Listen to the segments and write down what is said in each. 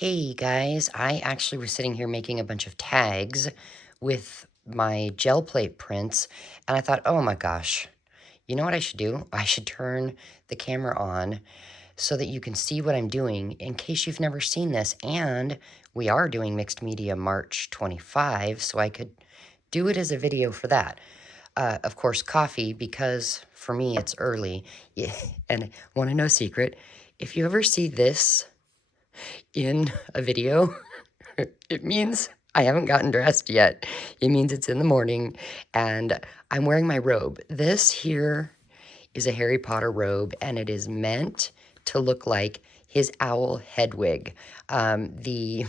Hey guys, I actually was sitting here making a bunch of tags with my gel plate prints, and I thought, oh my gosh, you know what I should do? I should turn the camera on so that you can see what I'm doing in case you've never seen this. And we are doing Mixed Media March 25, so I could do it as a video for that. Of course, coffee, because for me it's early. Yeah, and want to know a secret? If you ever see this in a video, it means I haven't gotten dressed yet. It means it's in the morning and I'm wearing my robe. This here is a Harry Potter robe and it is meant to look like his owl head wig. The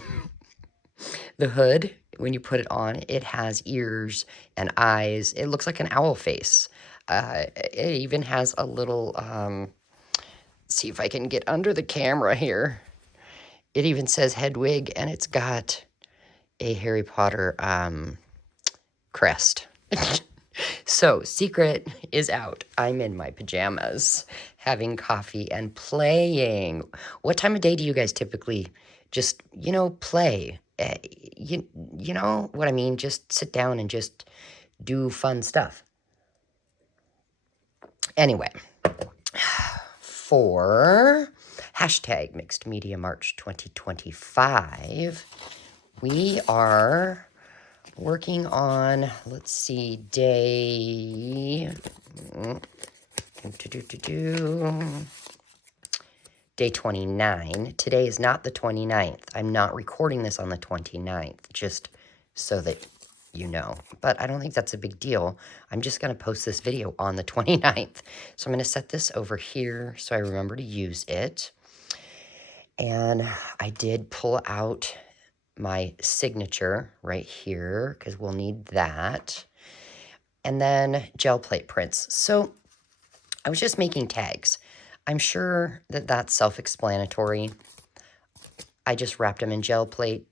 the hood, when you put it on, it has ears and eyes. It looks like an owl face. It even has a little, see if I can get under the camera here. It even says Hedwig, and it's got a Harry Potter crest. So, secret is out. I'm in my pajamas, having coffee and playing. What time of day do you guys typically just, play? You know what I mean? Just sit down and just do fun stuff. Anyway, for hashtag Mixed Media March 2025, we are working on, let's see, day 29. Today is not the 29th. I'm not recording this on the 29th, just so that you know. But I don't think that's a big deal. I'm just going to post this video on the 29th. So I'm going to set this over here so I remember to use it. And I did pull out my signature right here because we'll need that. And then gel plate prints. So I was just making tags. I'm sure that that's self-explanatory. I just wrapped them in gel plate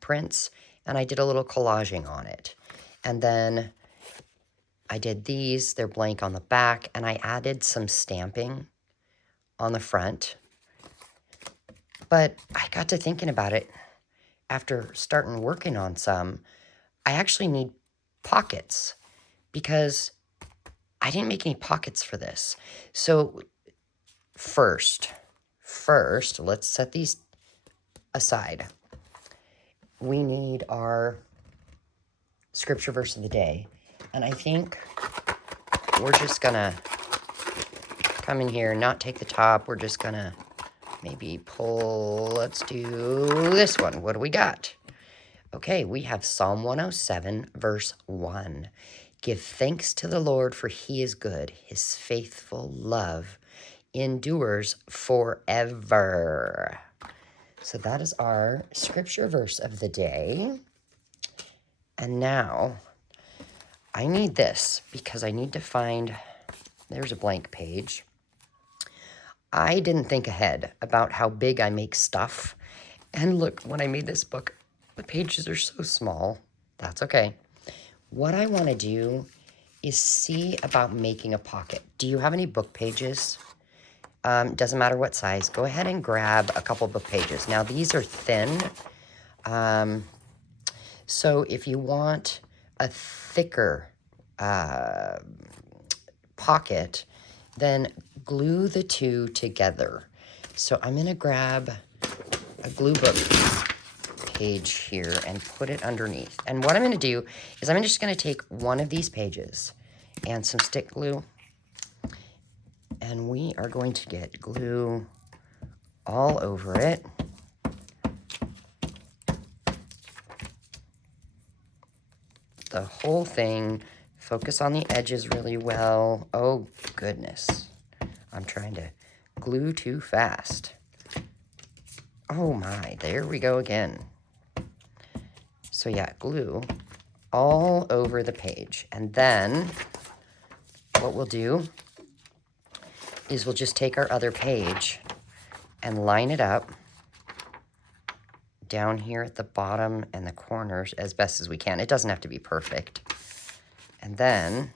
prints and I did a little collaging on it. And then I did these, they're blank on the back, and I added some stamping on the front. But I got to thinking about it after starting working on some. I actually need pockets because I didn't make any pockets for this. So first, let's set these aside. We need our scripture verse of the day. And I think we're just gonna come in here, not take the top. We're just gonna maybe pull, let's do this one. What do we got? Okay, we have Psalm 107, verse 1. Give thanks to the Lord, for he is good. His faithful love endures forever. So that is our scripture verse of the day. And now I need this because I need to find, there's a blank page. I didn't think ahead about how big I make stuff. And look, when I made this book, the pages are so small. That's okay. What I want to do is see about making a pocket. Do you have any book pages? Doesn't matter what size. Go ahead and grab a couple book pages. Now, these are thin. So if you want a thicker pocket, then glue the two together. So I'm going to grab a glue book page here and put it underneath. And what I'm going to do is I'm just going to take one of these pages and some stick glue, and we are going to get glue all over it. The whole thing. Focus on the edges really well. Oh, goodness. I'm trying to glue too fast. Oh, my. There we go again. So, yeah, glue all over the page. And then what we'll do is we'll just take our other page and line it up down here at the bottom and the corners as best as we can. It doesn't have to be perfect. And then,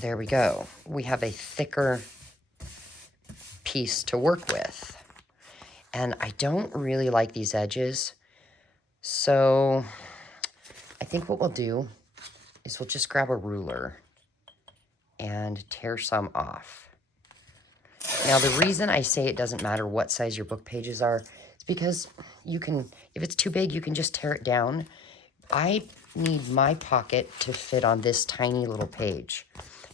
there we go. We have a thicker piece to work with. And I don't really like these edges. So I think what we'll do is we'll just grab a ruler and tear some off. Now, the reason I say it doesn't matter what size your book pages are is because you can, if it's too big, you can just tear it down. I need my pocket to fit on this tiny little page.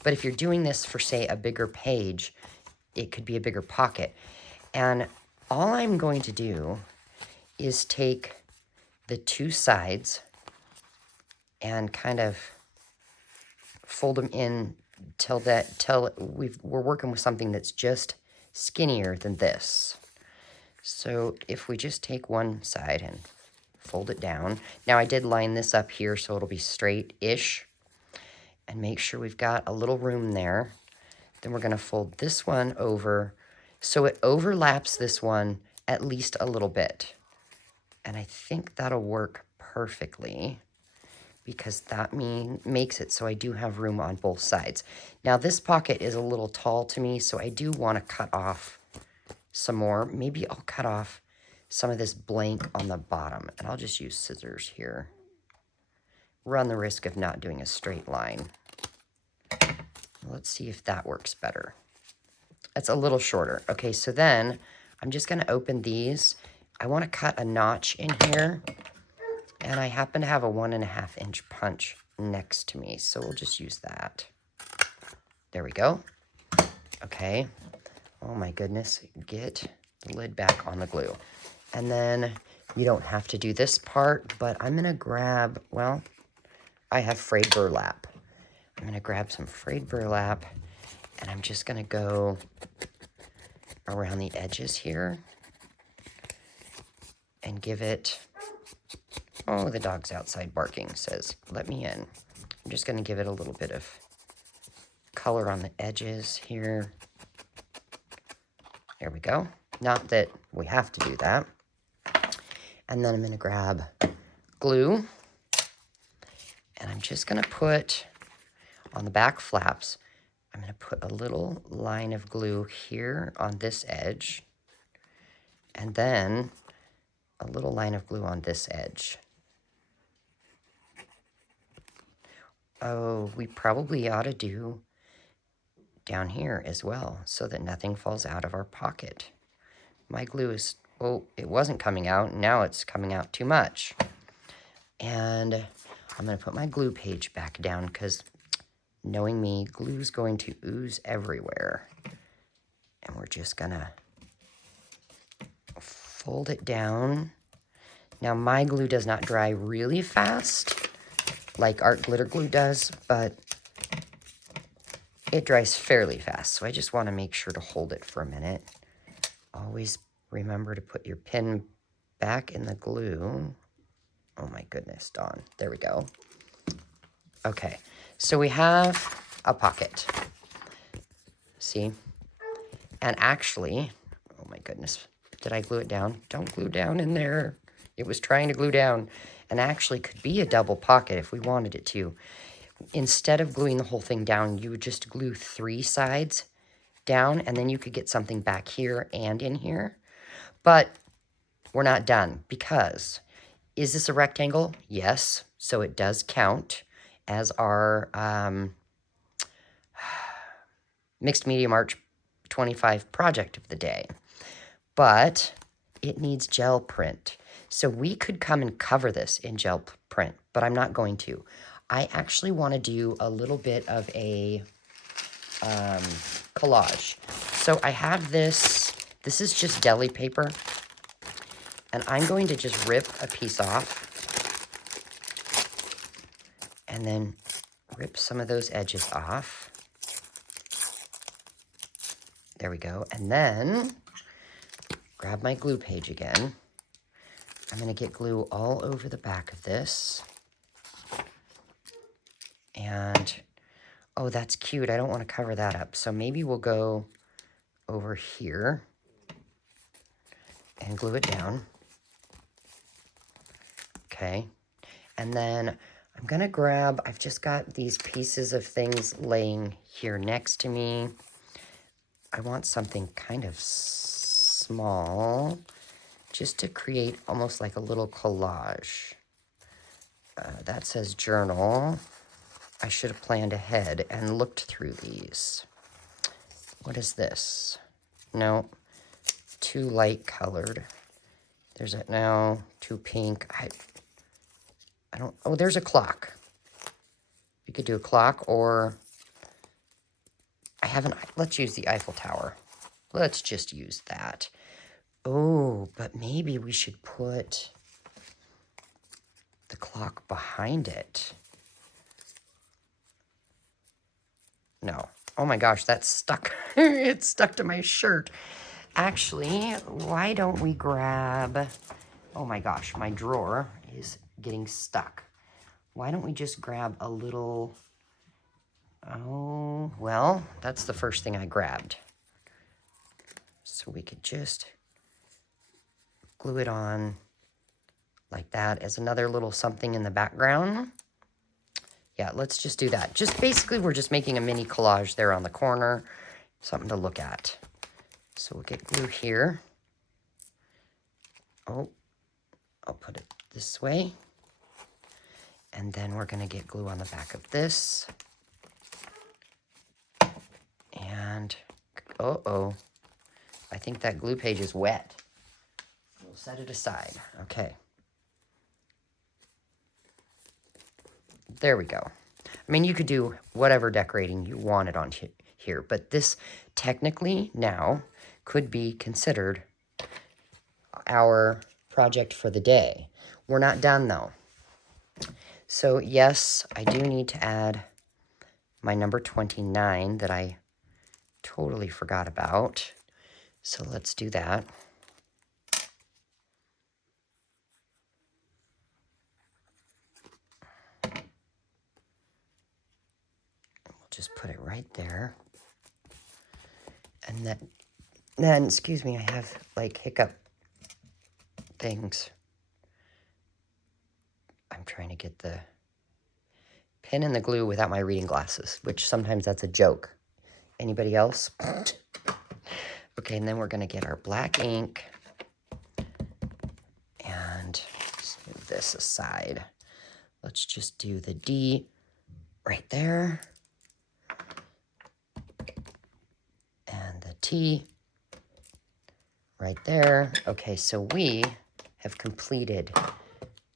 But if you're doing this for, say, a bigger page, it could be a bigger pocket. And all I'm going to do is take the two sides and kind of fold them in till we're working with something that's just skinnier than this. So if we just take one side and fold it down. Now I did line this up here so it'll be straight-ish. And make sure we've got a little room there. Then we're going to fold this one over so it overlaps this one at least a little bit. And I think that'll work perfectly because that makes it so I do have room on both sides. Now this pocket is a little tall to me, so I do want to cut off some more. Maybe I'll cut off some of this blank on the bottom, and I'll just use scissors here. Run the risk of not doing a straight line. Let's see if that works better. That's a little shorter. Okay, so then I'm just going to open these. I want to cut a notch in here, and I happen to have a 1.5 inch punch next to me, so we'll just use that. There we go. Okay. Oh my goodness. Get the lid back on the glue. And then you don't have to do this part, but I'm going to grab, well, I have frayed burlap. I'm going to grab some frayed burlap, and I'm just going to go around the edges here and give it, oh, the dog's outside barking, says, let me in. I'm just going to give it a little bit of color on the edges here. There we go. Not that we have to do that. And then I'm going to grab glue, and I'm just going to put on the back flaps, I'm going to put a little line of glue here on this edge, and then a little line of glue on this edge. Oh, we probably ought to do down here as well so that nothing falls out of our pocket. My glue is, oh, it wasn't coming out. Now it's coming out too much. And I'm going to put my glue page back down because knowing me, glue's going to ooze everywhere. And we're just going to fold it down. Now, my glue does not dry really fast like art glitter glue does, but it dries fairly fast. So I just want to make sure to hold it for a minute. Always remember to put your pin back in the glue. Oh my goodness, Dawn. There we go. Okay, so we have a pocket. See? And actually, oh my goodness, did I glue it down? Don't glue down in there. It was trying to glue down, and actually could be a double pocket if we wanted it to. Instead of gluing the whole thing down, you would just glue 3 sides down, and then you could get something back here and in here. But we're not done, because is this a rectangle? Yes, so it does count as our Mixed Media March 25 project of the day. But it needs gel print. So we could come and cover this in gel print, but I'm not going to. I actually want to do a little bit of a collage. So I have this is just deli paper, and I'm going to just rip a piece off and then rip some of those edges off. There we go. And then grab my glue page again. I'm going to get glue all over the back of this. And, oh, that's cute. I don't want to cover that up. So maybe we'll go over here and glue it down. Okay. And then I'm going to grab, I've just got these pieces of things laying here next to me. I want something kind of small. just to create almost like a little collage. That says journal. I should have planned ahead and looked through these. What is this? No, too light colored. There's a, no, too pink. I don't, oh, there's a clock. You could do a clock, or let's use the Eiffel Tower. Let's just use that. Oh, but maybe we should put the clock behind it. No. Oh my gosh, that's stuck. It's stuck to my shirt. Actually, why don't we grab... Oh my gosh, my drawer is getting stuck. Why don't we just grab a little... Oh, well, that's the first thing I grabbed. So we could just glue it on like that as another little something in the background. Yeah, let's just do that. Just basically, we're just making a mini collage there on the corner. Something to look at. So we'll get glue here. Oh, I'll put it this way. And then we're going to get glue on the back of this. And, uh-oh. I think that glue page is wet. We'll set it aside. Okay. There we go. I mean, you could do whatever decorating you wanted on here, but this technically now could be considered our project for the day. We're not done though. So yes, I do need to add my number 29 that I totally forgot about. So let's do that. Just put it right there. And then, excuse me, I have like hiccup things. I'm trying to get the pin and the glue without my reading glasses, which sometimes that's a joke. Anybody else? Okay, and then we're gonna get our black ink and just move this aside. Let's just do the D right there. And the T right there. Okay, so we have completed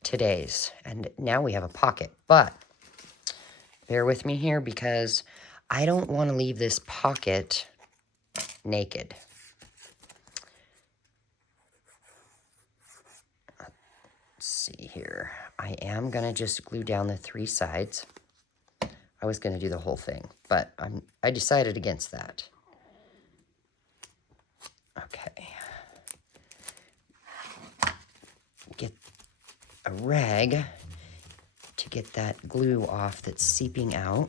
today's, and now we have a pocket, but bear with me here because I don't want to leave this pocket naked. Let's see here. I am going to just glue down the 3 sides. I was going to do the whole thing, but I decided against that. Okay. Get a rag to get that glue off that's seeping out.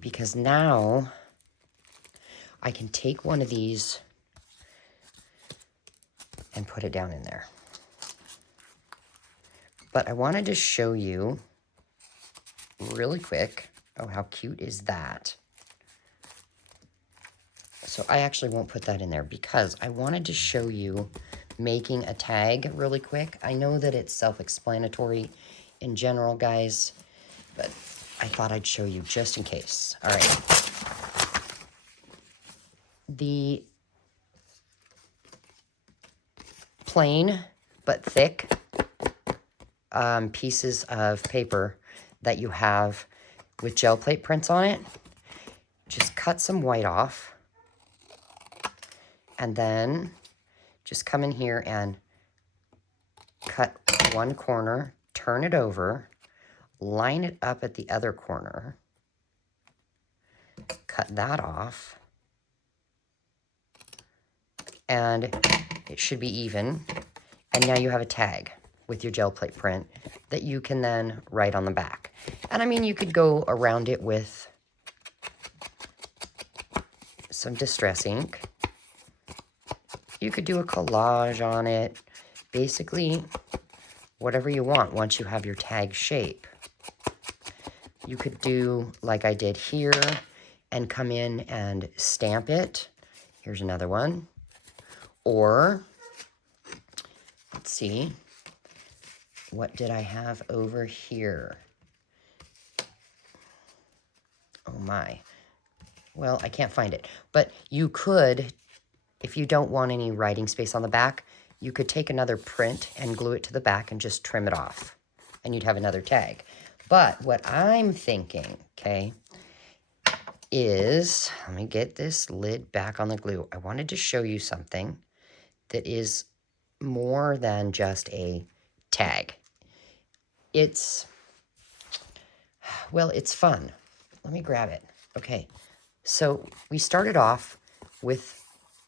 Because now I can take one of these and put it down in there. But I wanted to show you really quick. Oh, how cute is that? So I actually won't put that in there because I wanted to show you making a tag really quick. I know that it's self-explanatory in general, guys, but I thought I'd show you just in case. All right. The plain but thick pieces of paper that you have with gel plate prints on it, just cut some white off, and then just come in here and cut one corner, turn it over, line it up at the other corner, cut that off, and it should be even, and now you have a tag with your gel plate print that you can then write on the back. And I mean, you could go around it with some distress ink. You could do a collage on it. Basically, whatever you want once you have your tag shape. You could do like I did here and come in and stamp it. Here's another one. Or, let's see, what did I have over here? Oh my. Well, I can't find it. But you could, if you don't want any writing space on the back, you could take another print and glue it to the back and just trim it off. And you'd have another tag. But what I'm thinking, okay, is, let me get this lid back on the glue. I wanted to show you something that is more than just a tag. It's, well, it's fun. Let me grab it. Okay, so we started off with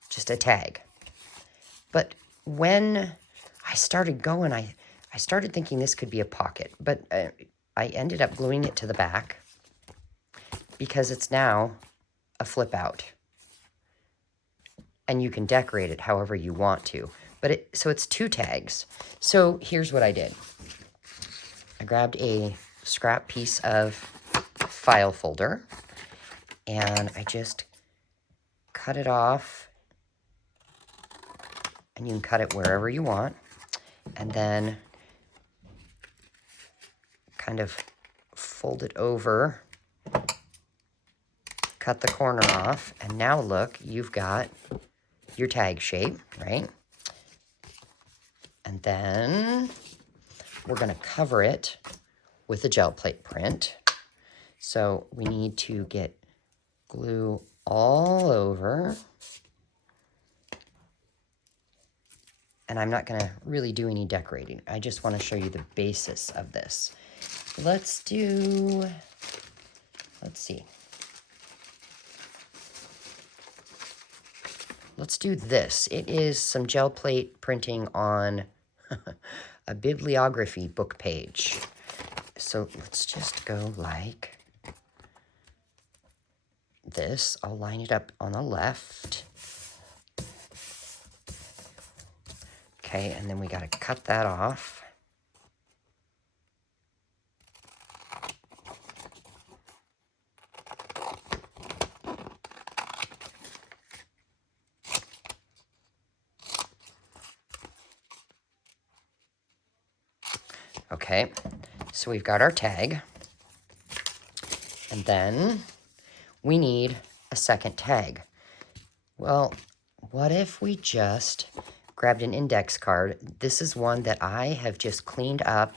just a tag. But when I started going, I started thinking this could be a pocket. But I ended up gluing it to the back because it's now a flip out. And you can decorate it however you want to. But so it's 2 tags. So here's what I did. I grabbed a scrap piece of file folder and I just cut it off. And you can cut it wherever you want. And then kind of fold it over, cut the corner off, and now look, you've got your tag shape, right? And then we're going to cover it with a gel plate print. So we need to get glue all over. And I'm not going to really do any decorating. I just want to show you the basis of this. Let's see. Let's do this. It is some gel plate printing on a bibliography book page. So let's just go like this. I'll line it up on the left. Okay, and then we got to cut that off. Okay, so we've got our tag. And then we need a second tag. Well, what if we just grabbed an index card? This is one that I have just cleaned up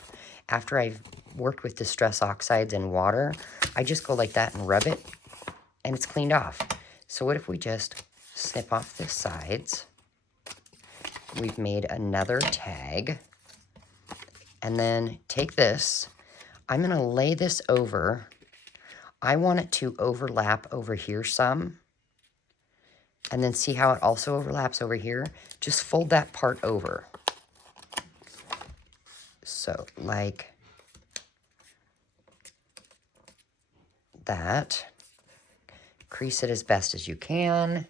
after I've worked with Distress Oxides and water. I just go like that and rub it, and it's cleaned off. So what if we just snip off the sides? We've made another tag. And then take this. I'm going to lay this over. I want it to overlap over here some. And then see how it also overlaps over here? Just fold that part over. So, like that. Crease it as best as you can.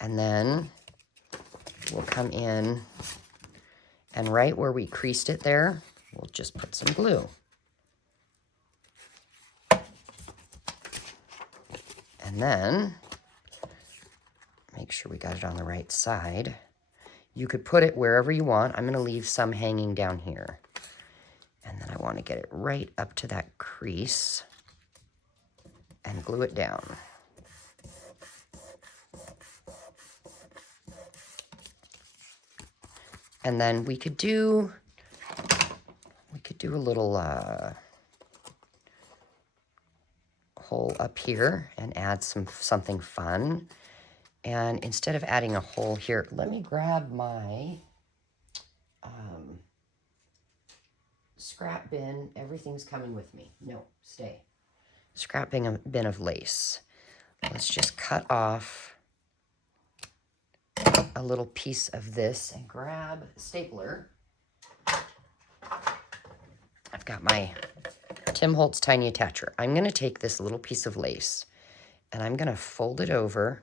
And then we'll come in, and right where we creased it there, we'll just put some glue. And then, make sure we got it on the right side. You could put it wherever you want. I'm going to leave some hanging down here. And then I want to get it right up to that crease and glue it down. And then we could do a little hole up here and add something fun. And instead of adding a hole here, let me grab my scrap bin. Everything's coming with me. No, stay. Scrap bin of lace. Let's just cut off a little piece of this and grab a stapler. I've got my Tim Holtz Tiny Attacher. I'm going to take this little piece of lace and I'm going to fold it over.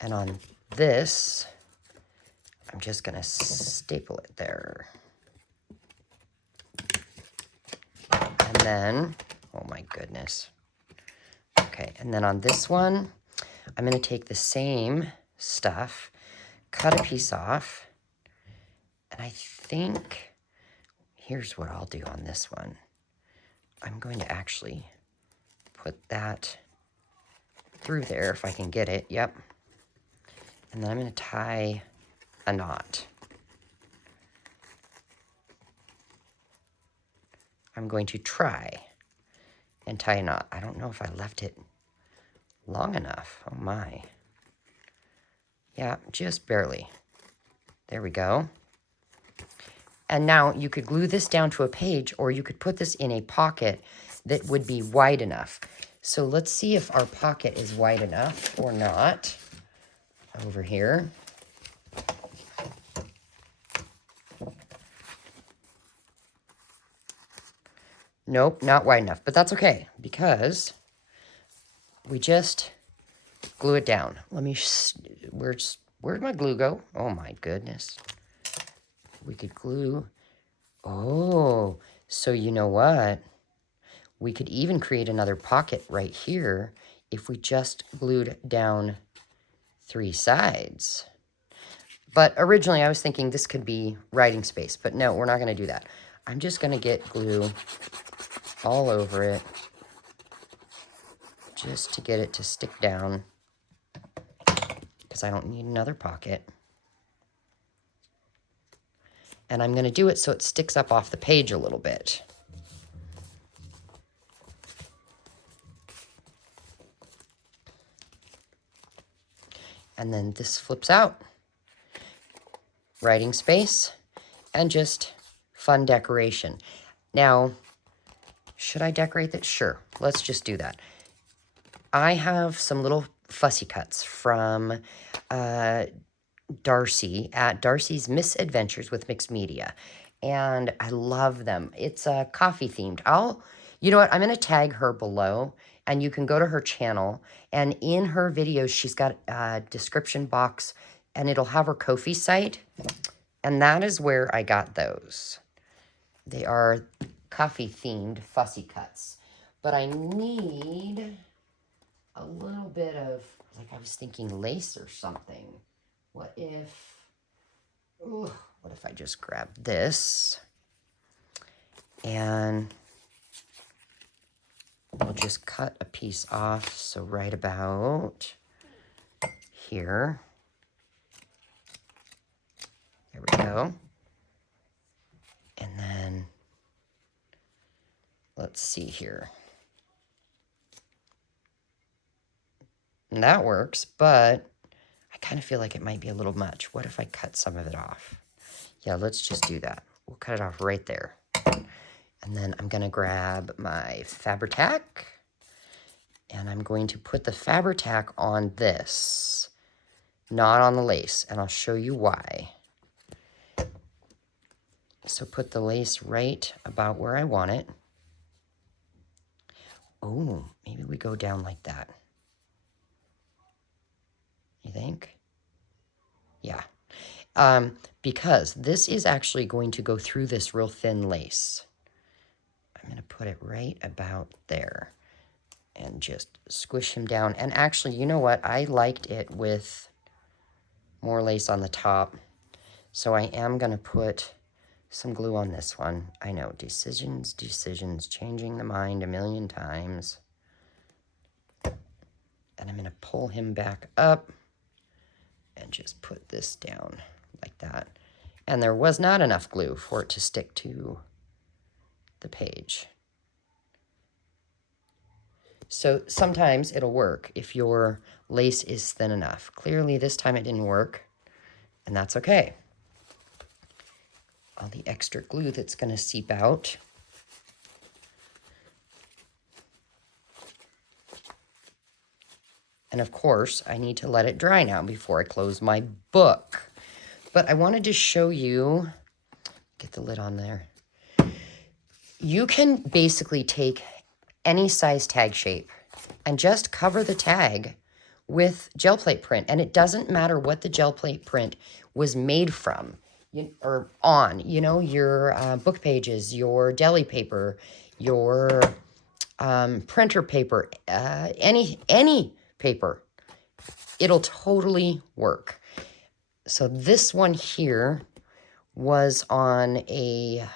And on this, I'm just going to staple it there. And then Oh my goodness. Okay, and then on this one, I'm going to take the same stuff, cut a piece off, and I think, here's what I'll do on this one. I'm going to actually put that through there if I can get it. Yep. And then I'm going to tie a knot. I'm going to try and tie a knot. I don't know if I left it long enough. Oh my. Yeah, just barely. There we go. And now you could glue this down to a page, or you could put this in a pocket that would be wide enough. So let's see if our pocket is wide enough or not. Over here. Nope, not wide enough, but that's okay because we just glue it down. Let me, where'd my glue go? Oh my goodness. We could glue, oh, so you know what? We could even create another pocket right here if we just glued down 3 sides. But originally I was thinking this could be writing space, but no, we're not gonna do that. I'm just gonna get glue all over it just to get it to stick down because I don't need another pocket. And I'm going to do it so it sticks up off the page a little bit. And then this flips out. Writing space and just fun decoration. Now, should I decorate this? Sure, let's just do that. I have some little fussy cuts from Darcy at Darcy's Misadventures with Mixed Media, and I love them. It's coffee themed. You know what? I'm going to tag her below, and you can go to her channel, and in her videos, she's got a description box, and it'll have her Ko-fi site, and that is where I got those. They are coffee themed fussy cuts, but I need a little bit of, like I was thinking lace or something. What if I just grab this and we'll just cut a piece off. So right about here. There we go. And then let's see here. And that works, but I kind of feel like it might be a little much. What if I cut some of it off? Yeah, let's just do that. We'll cut it off right there. And then I'm going to grab my Fabri-Tac, and I'm going to put the Fabri-Tac on this, not on the lace, and I'll show you why. So put the lace right about where I want it. Oh, maybe we go down like that. You think? Yeah. Because this is actually going to go through this real thin lace. I'm going to put it right about there and just squish him down. And actually, you know what? I liked it with more lace on the top. So I am going to put some glue on this one. I know, decisions, changing the mind a million times. And I'm going to pull him back up and just put this down like that. And there was not enough glue for it to stick to the page. So sometimes it'll work if your lace is thin enough. Clearly this time it didn't work, and that's okay. All the extra glue that's going to seep out. And of course, I need to let it dry now before I close my book. But I wanted to show you, get the lid on there. You can basically take any size tag shape and just cover the tag with gel plate print. And it doesn't matter what the gel plate print was made from or on, you know, your book pages, your deli paper, your printer paper, any paper, it'll totally work. So this one here was on a,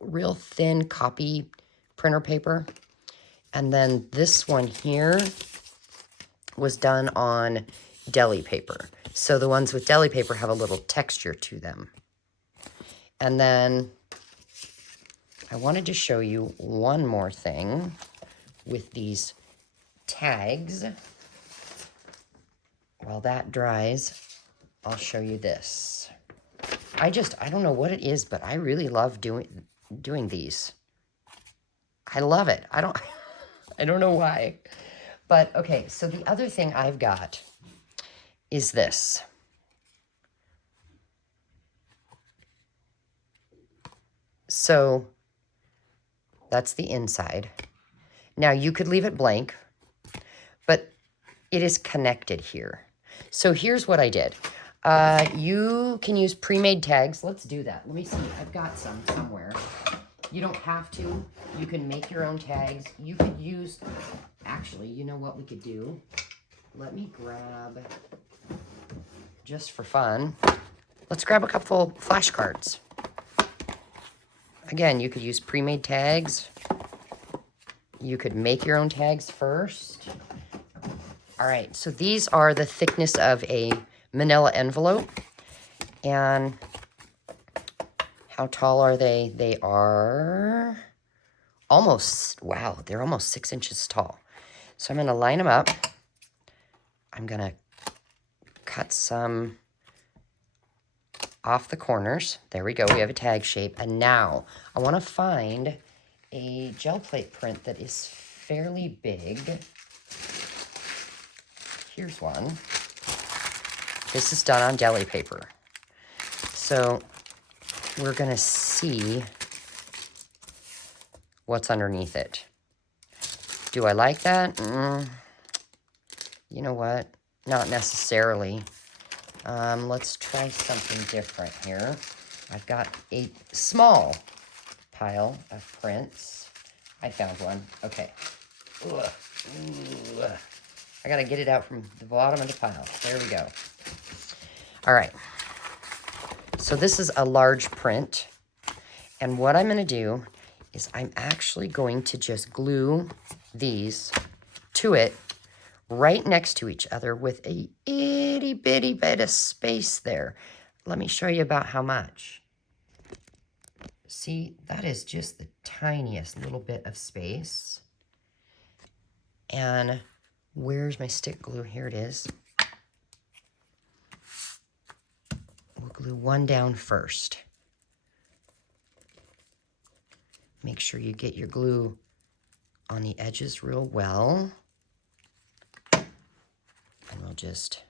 real thin copy printer paper. And then this one here was done on deli paper. So the ones with deli paper have a little texture to them. And then I wanted to show you one more thing with these tags. While that dries, I'll show you this. I don't know what it is, but I really love doing these. I love it. I don't know why. But okay, so the other thing I've got is this. So that's the inside. Now you could leave it blank, but it is connected here. So here's what I did. You can use pre-made tags. Let's do that. Let me see. I've got some somewhere. You don't have to. You can make your own tags. You could use, actually, you know what we could do? Let me grab, just for fun, let's grab a couple flashcards. Again, you could use pre-made tags. You could make your own tags first. All right, so these are the thickness of a manila envelope. And how tall are they? They are almost, wow, they're almost 6 inches tall. So I'm gonna line them up. I'm gonna cut some off the corners. There we go, we have a tag shape. And now I wanna find a gel plate print that is fairly big. Here's one. This is done on deli paper. So we're gonna see what's underneath it. Do I like that? You know what? Not necessarily. Let's try something different here. I've got a small pile of prints. I found one. Okay. Ugh. Ugh. I gotta get it out from the bottom of the pile. There we go. All right. So this is a large print. And what I'm gonna do is I'm actually going to just glue these to it right next to each other with a itty bitty bit of space there. Let me show you about how much. See, that is just the tiniest little bit of space. And where's my stick glue? Here it is. We'll glue one down first. Make sure you get your glue on the edges real well. And we'll just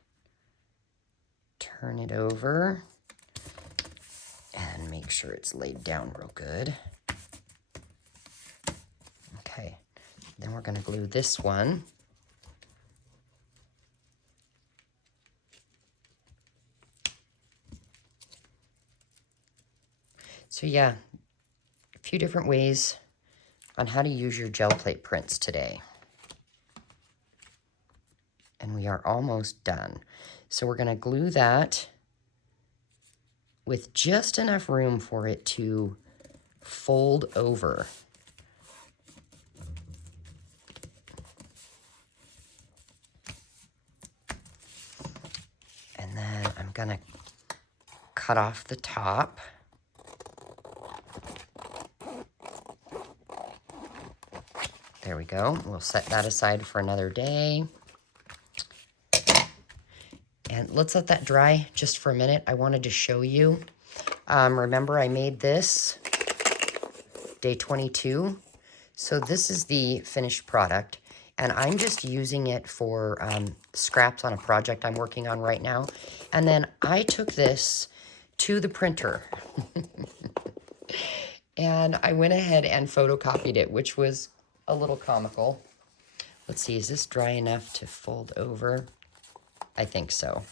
turn it over and make sure it's laid down real good. Okay, then we're gonna glue this one. So yeah, a few different ways on how to use your gel plate prints today. And we are almost done. So we're gonna glue that with just enough room for it to fold over. And then I'm gonna cut off the top. There we go. We'll set that aside for another day. And let's let that dry just for a minute. I wanted to show you. Remember, I made this day 22. So this is the finished product. And I'm just using it for scraps on a project I'm working on right now. And then I took this to the printer. And I went ahead and photocopied it, which was a little comical. Let's see, is this dry enough to fold over? I think so.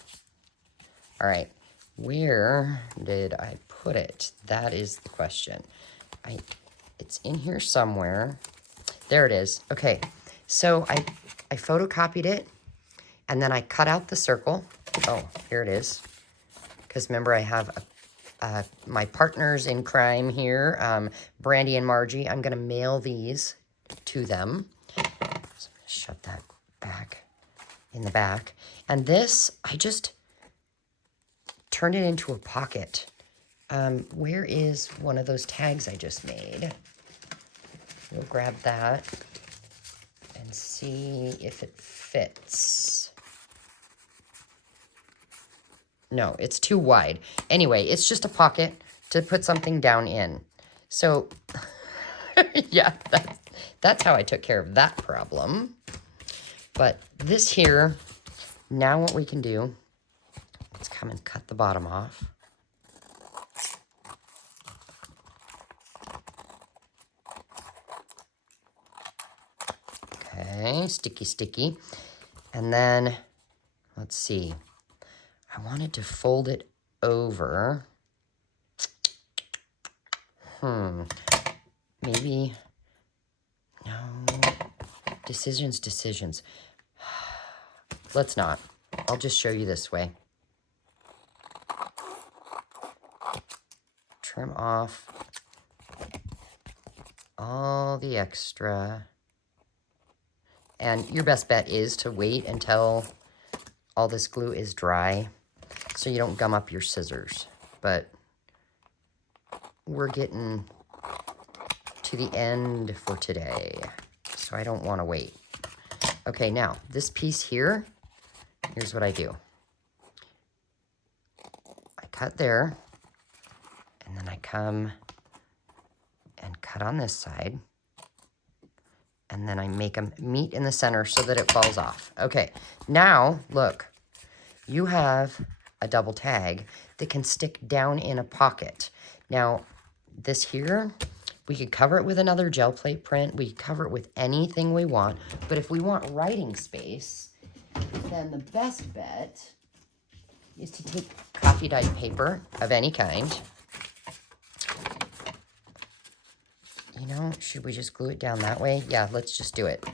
All right, where did I put it? That is the question. It's in here somewhere. There it is. Okay, so I photocopied it, and then I cut out the circle. Oh, here it is. Because remember, I have my partners in crime here, Brandy and Margie. I'm going to mail these to them. So I'm going to shut that back in the back. And this, I just turned it into a pocket. Where is one of those tags I just made? We'll grab that and see if it fits. No, it's too wide. Anyway, it's just a pocket to put something down in. So, yeah, that's how I took care of that problem. But this here, now what we can do, let's come and cut the bottom off. Okay, sticky, sticky. And then, let's see. I wanted to fold it over. Maybe, no. Decisions. Let's not. I'll just show you this way. Trim off all the extra. And your best bet is to wait until all this glue is dry so you don't gum up your scissors. But we're getting to the end for today, so I don't want to wait. Okay, now this piece here, here's what I do. I cut there, and then I come and cut on this side. And then I make them meet in the center so that it falls off. Okay, now, look. You have a double tag that can stick down in a pocket. Now, this here, we could cover it with another gel plate print. We could cover it with anything we want. But if we want writing space, then the best bet is to take coffee dyed paper of any kind. You know, should we just glue it down that way? Yeah, let's just do it.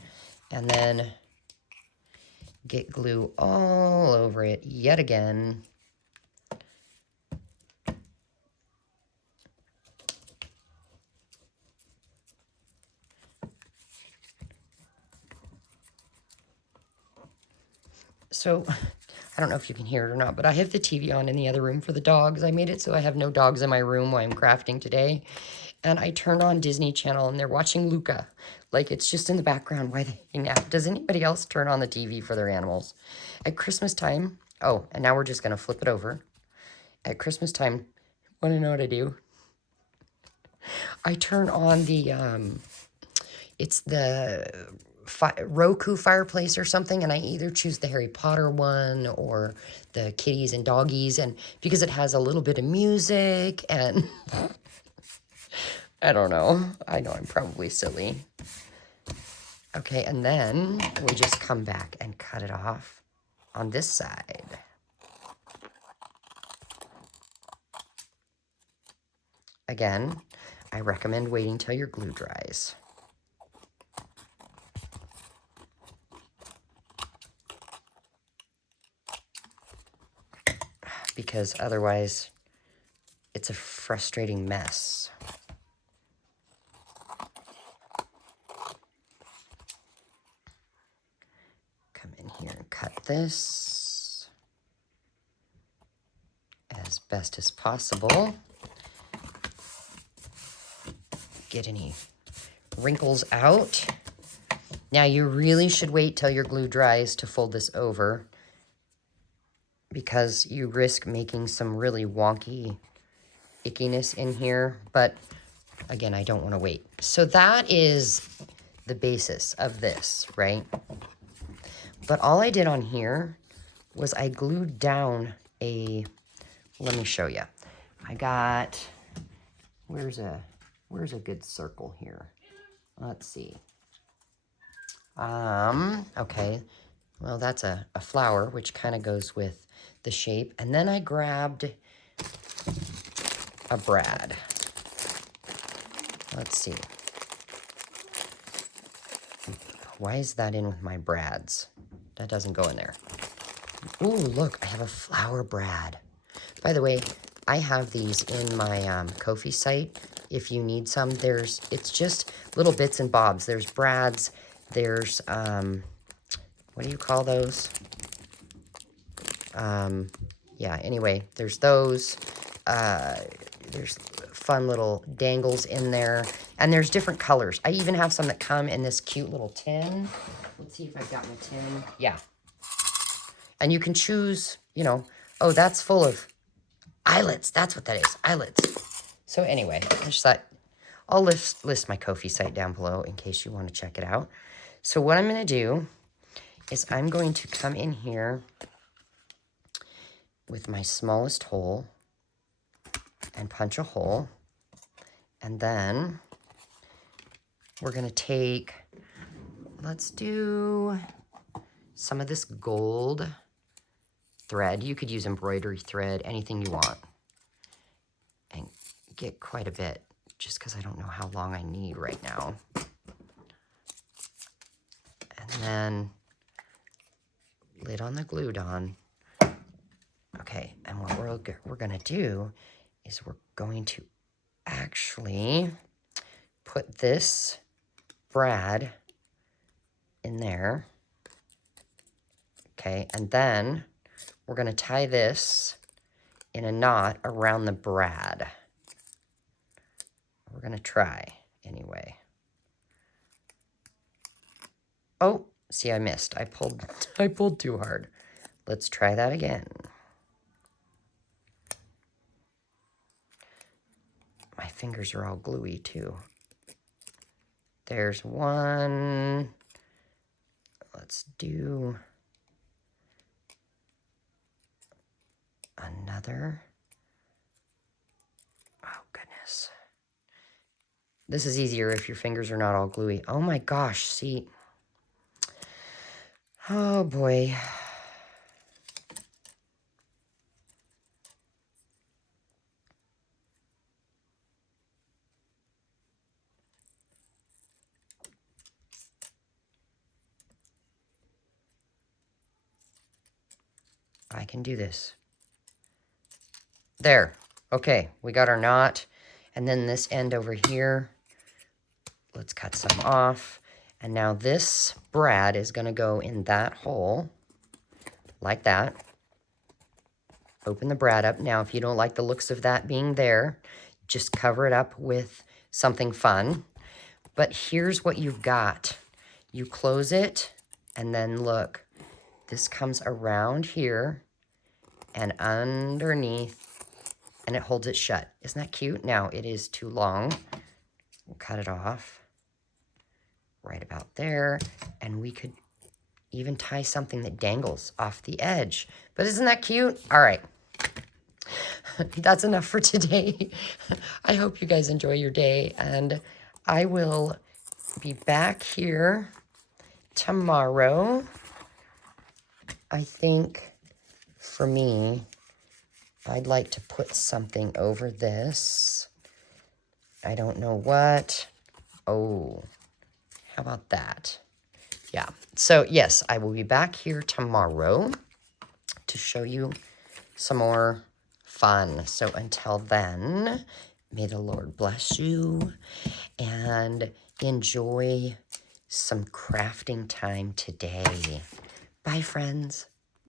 And then get glue all over it yet again. So, I don't know if you can hear it or not, but I have the TV on in the other room for the dogs. I made it so I have no dogs in my room while I'm crafting today. And I turned on Disney Channel and they're watching Luca. Like, it's just in the background while they hang out. Does anybody else turn on the TV for their animals? At Christmas time, oh, and now we're just going to flip it over. At Christmas time, want to know what I do? I turn on the, it's the Roku fireplace or something, and I either choose the Harry Potter one or the kitties and doggies, and because it has a little bit of music and... I don't know. I know I'm probably silly. Okay, and then we just come back and cut it off on this side. Again, I recommend waiting till your glue dries. Because otherwise, it's a frustrating mess. Here and cut this as best as possible. Get any wrinkles out. Now you really should wait till your glue dries to fold this over, because you risk making some really wonky ickiness in here. But again, I don't want to wait. So that is the basis of this, right? But all I did on here was I glued down a, let me show you. I got, where's a good circle here? Let's see. Okay. Well, that's a flower, which kind of goes with the shape. And then I grabbed a brad. Let's see. Why is that in with my brads? That doesn't go in there. Ooh, look, I have a flower brad. By the way, I have these in my Ko-fi site. If you need some, it's just little bits and bobs. There's brads, there's, what do you call those? Yeah, anyway, there's those. There's fun little dangles in there. And there's different colors. I even have some that come in this cute little tin. Let's see if I've got my tin. Yeah. And you can choose, you know, oh, that's full of eyelets. That's what that is, eyelets. So anyway, I just thought I'll list my Ko-fi site down below in case you want to check it out. So what I'm going to do is I'm going to come in here with my smallest hole and punch a hole. And then we're going to take, let's do some of this gold thread. You could use embroidery thread, anything you want. And get quite a bit, just because I don't know how long I need right now. And then lid on the glue Dawn. Okay, and what we're going to do is we're going to actually put this brad in there. Okay, and then we're going to tie this in a knot around the brad. We're going to try anyway. Oh, see, I missed. I pulled too hard. Let's try that again. My fingers are all gluey too. There's one. Let's do another. Oh, goodness. This is easier if your fingers are not all gluey. Oh my gosh, see. Oh boy. I can do this. There. Okay, we got our knot. And then this end over here, let's cut some off. And now this brad is going to go in that hole, like that. Open the brad up. Now, if you don't like the looks of that being there, just cover it up with something fun. But here's what you've got. You close it, and then look. This comes around here and underneath, and it holds it shut. Isn't that cute? Now, it is too long. We'll cut it off right about there, and we could even tie something that dangles off the edge. But isn't that cute? All right. That's enough for today. I hope you guys enjoy your day, and I will be back here tomorrow. I think for me, I'd like to put something over this. I don't know what. Oh, how about that? Yeah. So, yes, I will be back here tomorrow to show you some more fun. So, until then, may the Lord bless you and enjoy some crafting time today. Bye, friends.